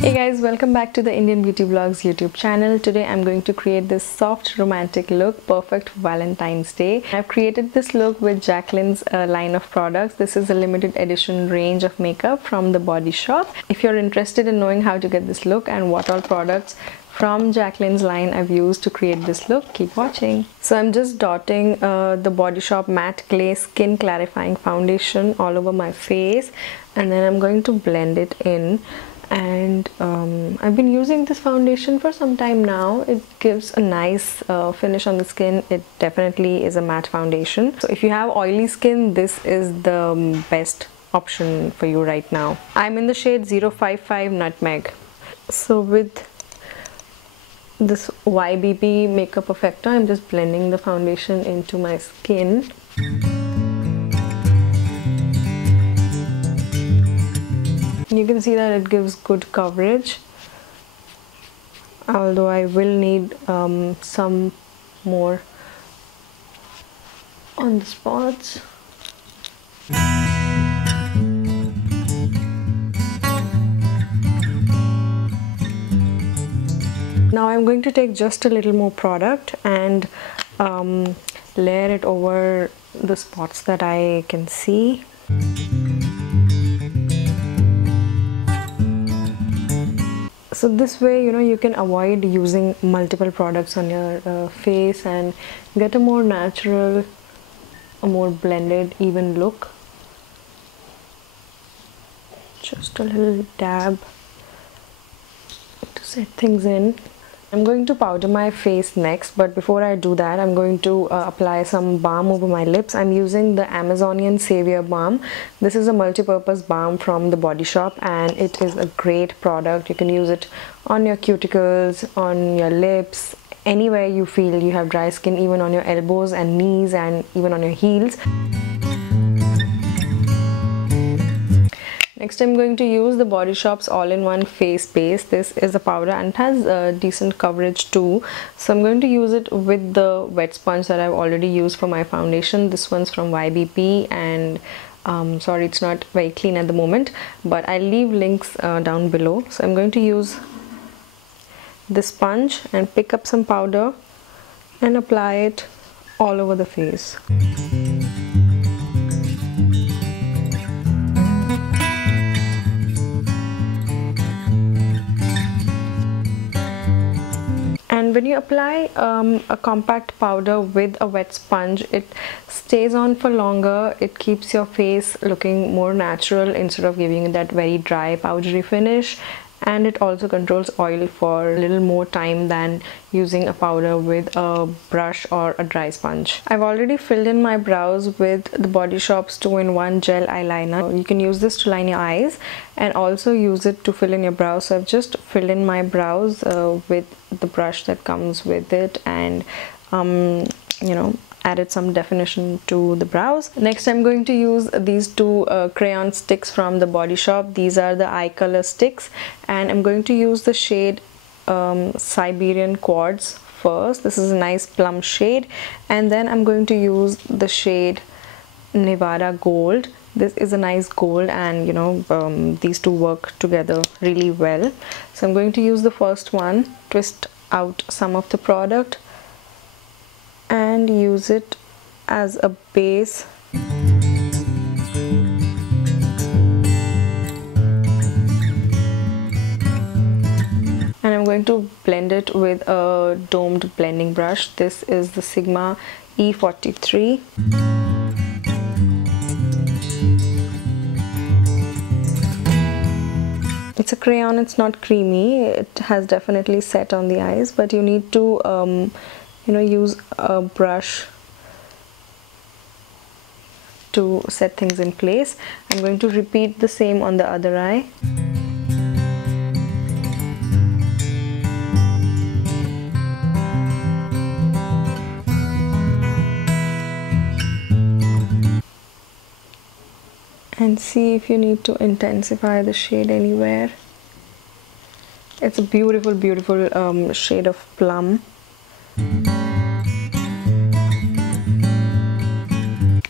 Hey guys, welcome back to the Indian Beauty Vlogs YouTube channel. Today I'm going to create this soft romantic look perfect for Valentine's Day. I've created this look with Jacqueline's line of products. This is a limited edition range of makeup from the Body Shop. If you're interested in knowing how to get this look and what all products from Jacqueline's line I've used to create this look, keep watching. So I'm just dotting the Body Shop Matte Clay Skin Clarifying Foundation all over my face, and then I'm going to blend it in. And I've been using this foundation for some time now. It gives a nice finish on the skin. It definitely is a matte foundation. So if you have oily skin, this is the best option for you right now. I'm in the shade 055 Nutmeg. So with this YBB Makeup Perfector, I'm just blending the foundation into my skin. You can see that it gives good coverage, although I will need some more on the spots. Now I'm going to take just a little more product and layer it over the spots that I can see. So this way, you can avoid using multiple products on your face and get a more natural, a more blended, even look. Just a little dab to set things in. I'm going to powder my face next, but before I do that, I'm going to apply some balm over my lips. I'm using the Amazonian Savior Balm. This is a multi-purpose balm from the Body Shop, and it is a great product. You can use it on your cuticles, on your lips, anywhere you feel you have dry skin, even on your elbows and knees and even on your heels. Next, I'm going to use the Body Shop's all-in-one face base. This is a powder and it has decent coverage too. So I'm going to use it with the wet sponge that I've already used for my foundation. This one's from YBP, and sorry, it's not very clean at the moment, but I'll leave links down below. So I'm going to use this sponge and pick up some powder and apply it all over the face. And when you apply a compact powder with a wet sponge, it stays on for longer. It keeps your face looking more natural instead of giving you that very dry, powdery finish. And it also controls oil for a little more time than using a powder with a brush or a dry sponge. I've already filled in my brows with the Body Shop's 2-in-1 gel eyeliner. You can use this to line your eyes and also use it to fill in your brows. So I've just filled in my brows with the brush that comes with it, and added some definition to the brows. Next, I'm going to use these two crayon sticks from the Body Shop. These are the eye color sticks, and I'm going to use the shade Siberian Quartz first. This is a nice plum shade, and then I'm going to use the shade Nevada Gold. This is a nice gold, and these two work together really well. So I'm going to use the first one, twist out some of the product and use it as a base. And I'm going to blend it with a domed blending brush. This is the Sigma E43. It's a crayon, it's not creamy. It has definitely set on the eyes, but you need to use a brush to set things in place. I'm going to repeat the same on the other eye. And see if you need to intensify the shade anywhere. It's a beautiful, beautiful shade of plum.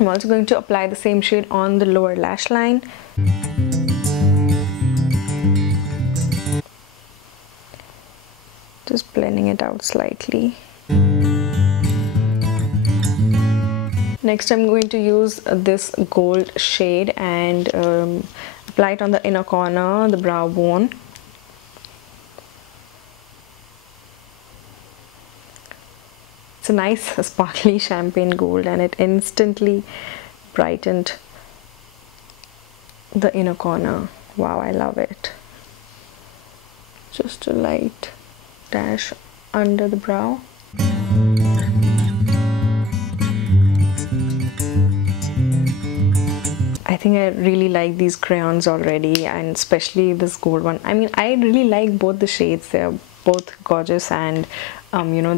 I'm also going to apply the same shade on the lower lash line. blending it out slightly. Next I'm going to use this gold shade and apply it on the inner corner, the brow bone. It's a nice sparkly champagne gold and it instantly brightened the inner corner. Wow, I love it. Just a light dash under the brow. I think I really like these crayons already, and especially this gold one. I mean, I really like both the shades. They're both gorgeous, and you know,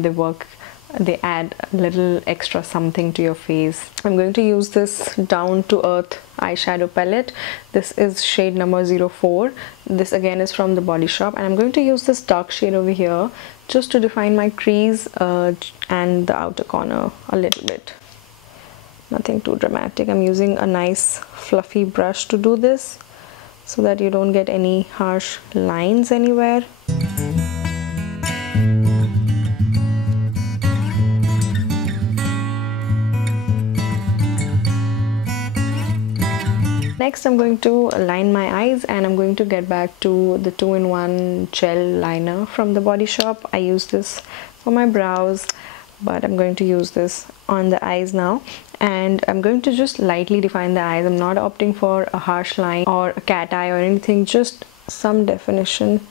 they add a little extra something to your face. I'm going to use this down to earth eyeshadow palette. This is shade number 04. This again is from the Body Shop, and I'm going to use this dark shade over here just to define my crease and the outer corner a little bit. Nothing too dramatic. I'm using a nice fluffy brush to do this so that you don't get any harsh lines anywhere. Next I'm going to line my eyes, and I'm going to get back to the 2-in-1 gel liner from the Body Shop. I use this for my brows, but I'm going to use this on the eyes now, and I'm going to just lightly define the eyes. I'm not opting for a harsh line or a cat eye or anything, just some definition.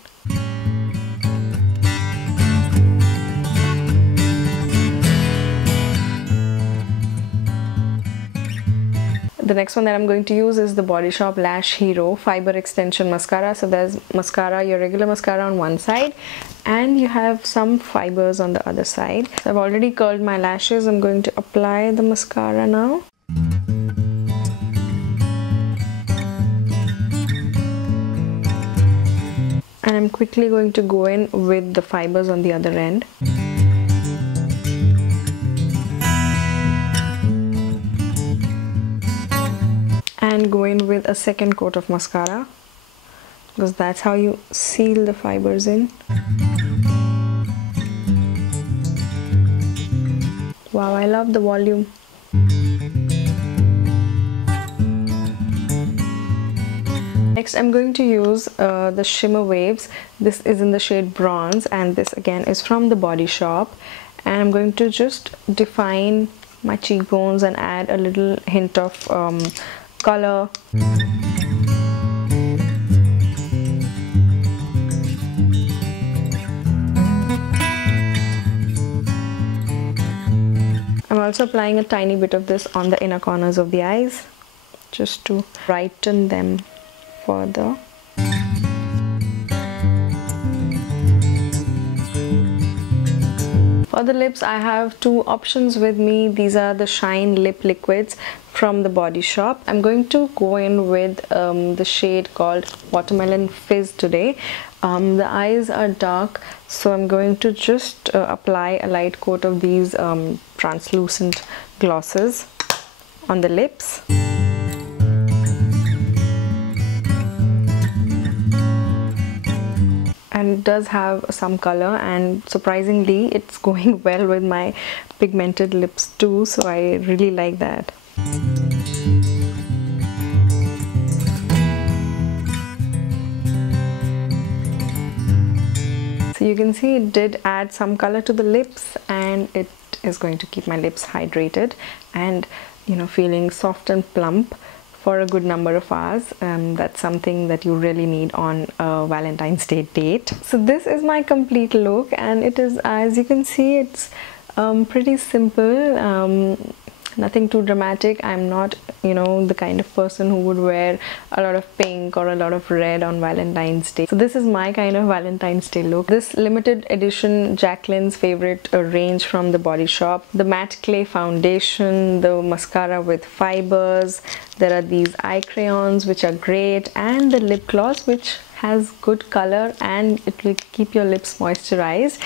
The next one that I'm going to use is the Body Shop Lash Hero Fibre Extension Mascara. So there's mascara, your regular mascara on one side, and you have some fibers on the other side. So I've already curled my lashes. I'm going to apply the mascara now. And I'm quickly going to go in with the fibers on the other end. And go in with a second coat of mascara, because that's how you seal the fibers in. Wow, I love the volume. Next I'm going to use the Shimmer Waves. This is in the shade Bronze, and this again is from the Body Shop. And I'm going to just define my cheekbones and add a little hint of color. I'm also applying a tiny bit of this on the inner corners of the eyes just to brighten them further. For the lips, I have two options with me. These are the Shine Lip Liquids from the Body Shop. I'm going to go in with the shade called Watermelon Fizz today. The eyes are dark, so I'm going to just apply a light coat of these translucent glosses on the lips. And it does have some color, and surprisingly it's going well with my pigmented lips too, so I really like that. So you can see it did add some color to the lips, and it is going to keep my lips hydrated and, you know, feeling soft and plump for a good number of hours. That's something that you really need on a Valentine's Day date. So this is my complete look, and it is, as you can see, it's pretty simple, nothing too dramatic. I'm not, you know, the kind of person who would wear a lot of pink or a lot of red on Valentine's Day. So this is my kind of Valentine's Day look. This limited edition Jacqueline's favorite range from the Body Shop, the matte clay foundation, the mascara with fibers, there are these eye crayons which are great, and the lip gloss which has good color and it will keep your lips moisturized.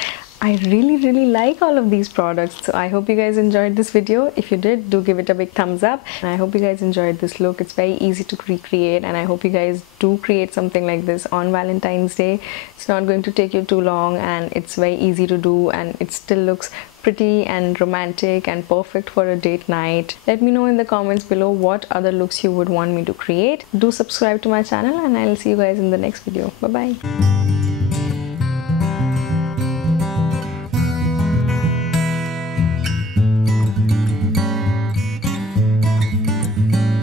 I really like all of these products. So I hope you guys enjoyed this video. If you did, do give it a big thumbs up. And I hope you guys enjoyed this look. It's very easy to recreate, and I hope you guys do create something like this on Valentine's Day. It's not going to take you too long, and it's very easy to do, and it still looks pretty and romantic and perfect for a date night. Let me know in the comments below what other looks you would want me to create. Do subscribe to my channel, and I'll see you guys in the next video. Bye bye.